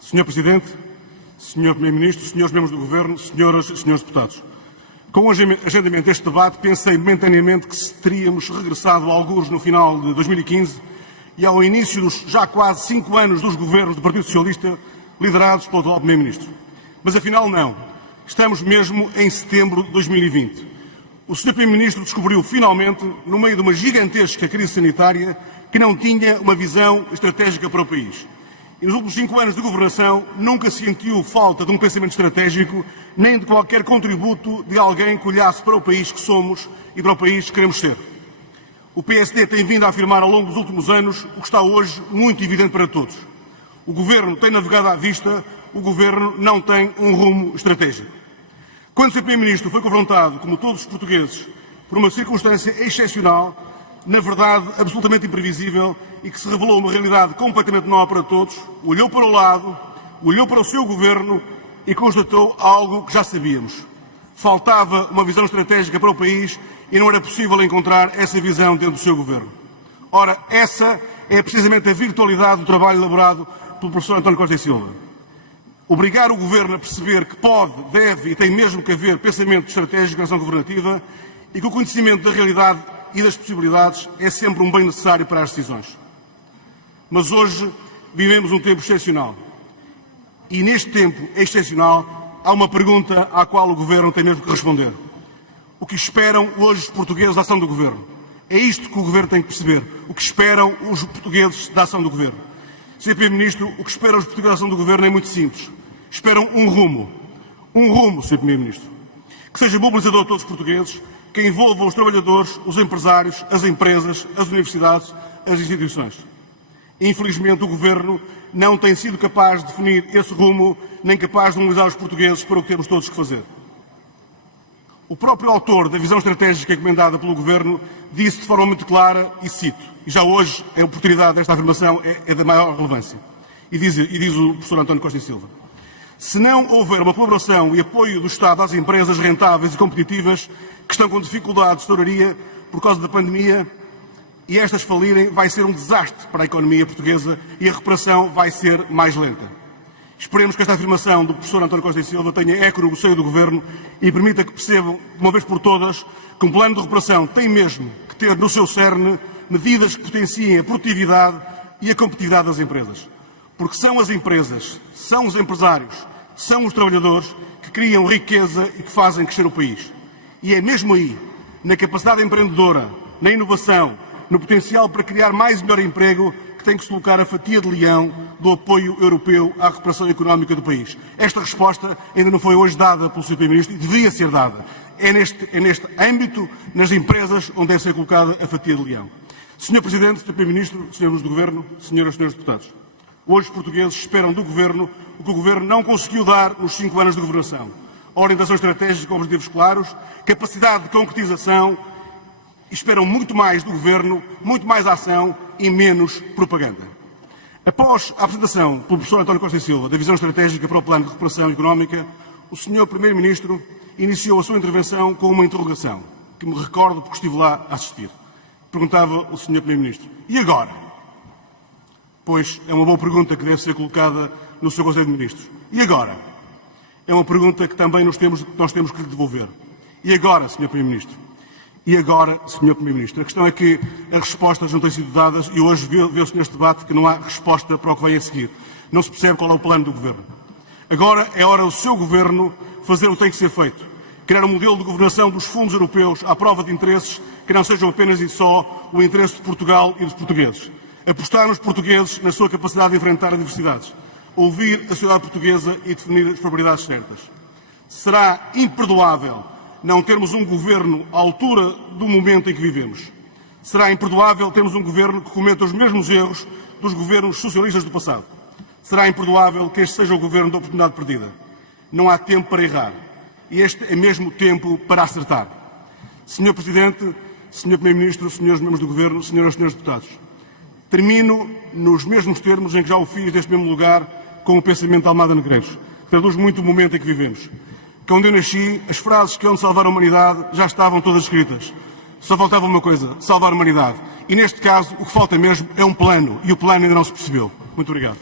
Senhor Presidente, Senhor Primeiro-Ministro, Senhores Membros do Governo, Senhoras e Senhores Deputados. Com o agendamento deste debate, pensei momentaneamente que teríamos regressado a algures no final de 2015 e ao início dos já quase 5 anos dos governos do Partido Socialista liderados pelo atual Primeiro-Ministro. Mas afinal não. Estamos mesmo em setembro de 2020. O Sr. Primeiro-Ministro descobriu finalmente, no meio de uma gigantesca crise sanitária, que não tinha uma visão estratégica para o país. E nos últimos 5 anos de governação nunca se sentiu falta de um pensamento estratégico, nem de qualquer contributo de alguém que olhasse para o país que somos e para o país que queremos ser. O PSD tem vindo a afirmar ao longo dos últimos anos o que está hoje muito evidente para todos. O Governo tem navegado à vista, o Governo não tem um rumo estratégico. Quando o Sr. Primeiro-Ministro foi confrontado, como todos os portugueses, por uma circunstância excepcional, na verdade absolutamente imprevisível e que se revelou uma realidade completamente nova para todos, olhou para o lado, olhou para o seu Governo e constatou algo que já sabíamos. Faltava uma visão estratégica para o país e não era possível encontrar essa visão dentro do seu Governo. Ora, essa é precisamente a virtualidade do trabalho elaborado pelo professor António Costa e Silva. Obrigar o Governo a perceber que pode, deve e tem mesmo que haver pensamento estratégico na ação governativa e que o conhecimento da realidade e das possibilidades é sempre um bem necessário para as decisões. Mas hoje vivemos um tempo excepcional. E neste tempo excepcional há uma pergunta à qual o Governo tem mesmo que responder. O que esperam hoje os portugueses da ação do Governo? É isto que o Governo tem que perceber. O que esperam os portugueses da ação do Governo? Sr. Primeiro-Ministro, o que esperam os portugueses da ação do Governo é muito simples. Esperam um rumo. Um rumo, Sr. Primeiro-Ministro. Que seja mobilizador de todos os portugueses, que envolva os trabalhadores, os empresários, as empresas, as universidades, as instituições. Infelizmente, o Governo não tem sido capaz de definir esse rumo, nem capaz de mobilizar os portugueses para o que temos todos que fazer. O próprio autor da visão estratégica encomendada pelo Governo disse de forma muito clara, e cito, e já hoje a oportunidade desta afirmação é da maior relevância, e diz o professor António Costa e Silva: se não houver uma colaboração e apoio do Estado às empresas rentáveis e competitivas que estão com dificuldades de tesouraria por causa da pandemia, e estas falirem, vai ser um desastre para a economia portuguesa e a recuperação vai ser mais lenta. Esperemos que esta afirmação do professor António Costa e Silva tenha eco no seio do Governo e permita que percebam, de uma vez por todas, que um plano de recuperação tem mesmo que ter no seu cerne medidas que potenciem a produtividade e a competitividade das empresas. Porque são as empresas, são os empresários, são os trabalhadores que criam riqueza e que fazem crescer o país. E é mesmo aí, na capacidade empreendedora, na inovação, no potencial para criar mais e melhor emprego, que tem que se colocar a fatia de leão do apoio europeu à recuperação económica do país. Esta resposta ainda não foi hoje dada pelo Sr. Primeiro-Ministro e devia ser dada. É neste âmbito, nas empresas, onde deve ser colocada a fatia de leão. Sr. Presidente, Sr. Primeiro-Ministro, Senhores do Governo, Senhoras e Senhores Deputados, hoje os portugueses esperam do Governo o que o Governo não conseguiu dar nos 5 anos de governação. Orientação estratégica com objetivos claros, capacidade de concretização, esperam muito mais do Governo, muito mais ação e menos propaganda. Após a apresentação pelo professor António Costa e Silva da visão estratégica para o Plano de Recuperação Económica, o Sr. Primeiro-Ministro iniciou a sua intervenção com uma interrogação, que me recordo porque estive lá a assistir. Perguntava o Sr. Primeiro-Ministro: e agora? Pois é uma boa pergunta que deve ser colocada no seu Conselho de Ministros. E agora? É uma pergunta que também nós temos que lhe devolver. E agora, Sr. Primeiro-Ministro? E agora, Sr. Primeiro-Ministro? A questão é que as respostas não têm sido dadas e hoje vê-se neste debate que não há resposta para o que vem a seguir. Não se percebe qual é o plano do Governo. Agora é hora do seu Governo fazer o que tem que ser feito. Criar um modelo de governação dos fundos europeus à prova de interesses que não sejam apenas e só o interesse de Portugal e dos portugueses. Apostar nos portugueses, na sua capacidade de enfrentar adversidades. Ouvir a sociedade portuguesa e definir as prioridades certas. Será imperdoável não termos um Governo à altura do momento em que vivemos. Será imperdoável termos um Governo que cometa os mesmos erros dos governos socialistas do passado. Será imperdoável que este seja o Governo da oportunidade perdida. Não há tempo para errar. E este é mesmo tempo para acertar. Sr. Presidente, Sr. Primeiro-Ministro, Senhores Membros do Governo, Senhoras e Senhores Deputados, termino nos mesmos termos em que já o fiz deste mesmo lugar com o pensamento de Almada Negreiros. Traduz muito o momento em que vivemos. Quando eu nasci, as frases que hão de salvar a humanidade já estavam todas escritas. Só faltava uma coisa: salvar a humanidade. E neste caso, o que falta mesmo é um plano. E o plano ainda não se percebeu. Muito obrigado.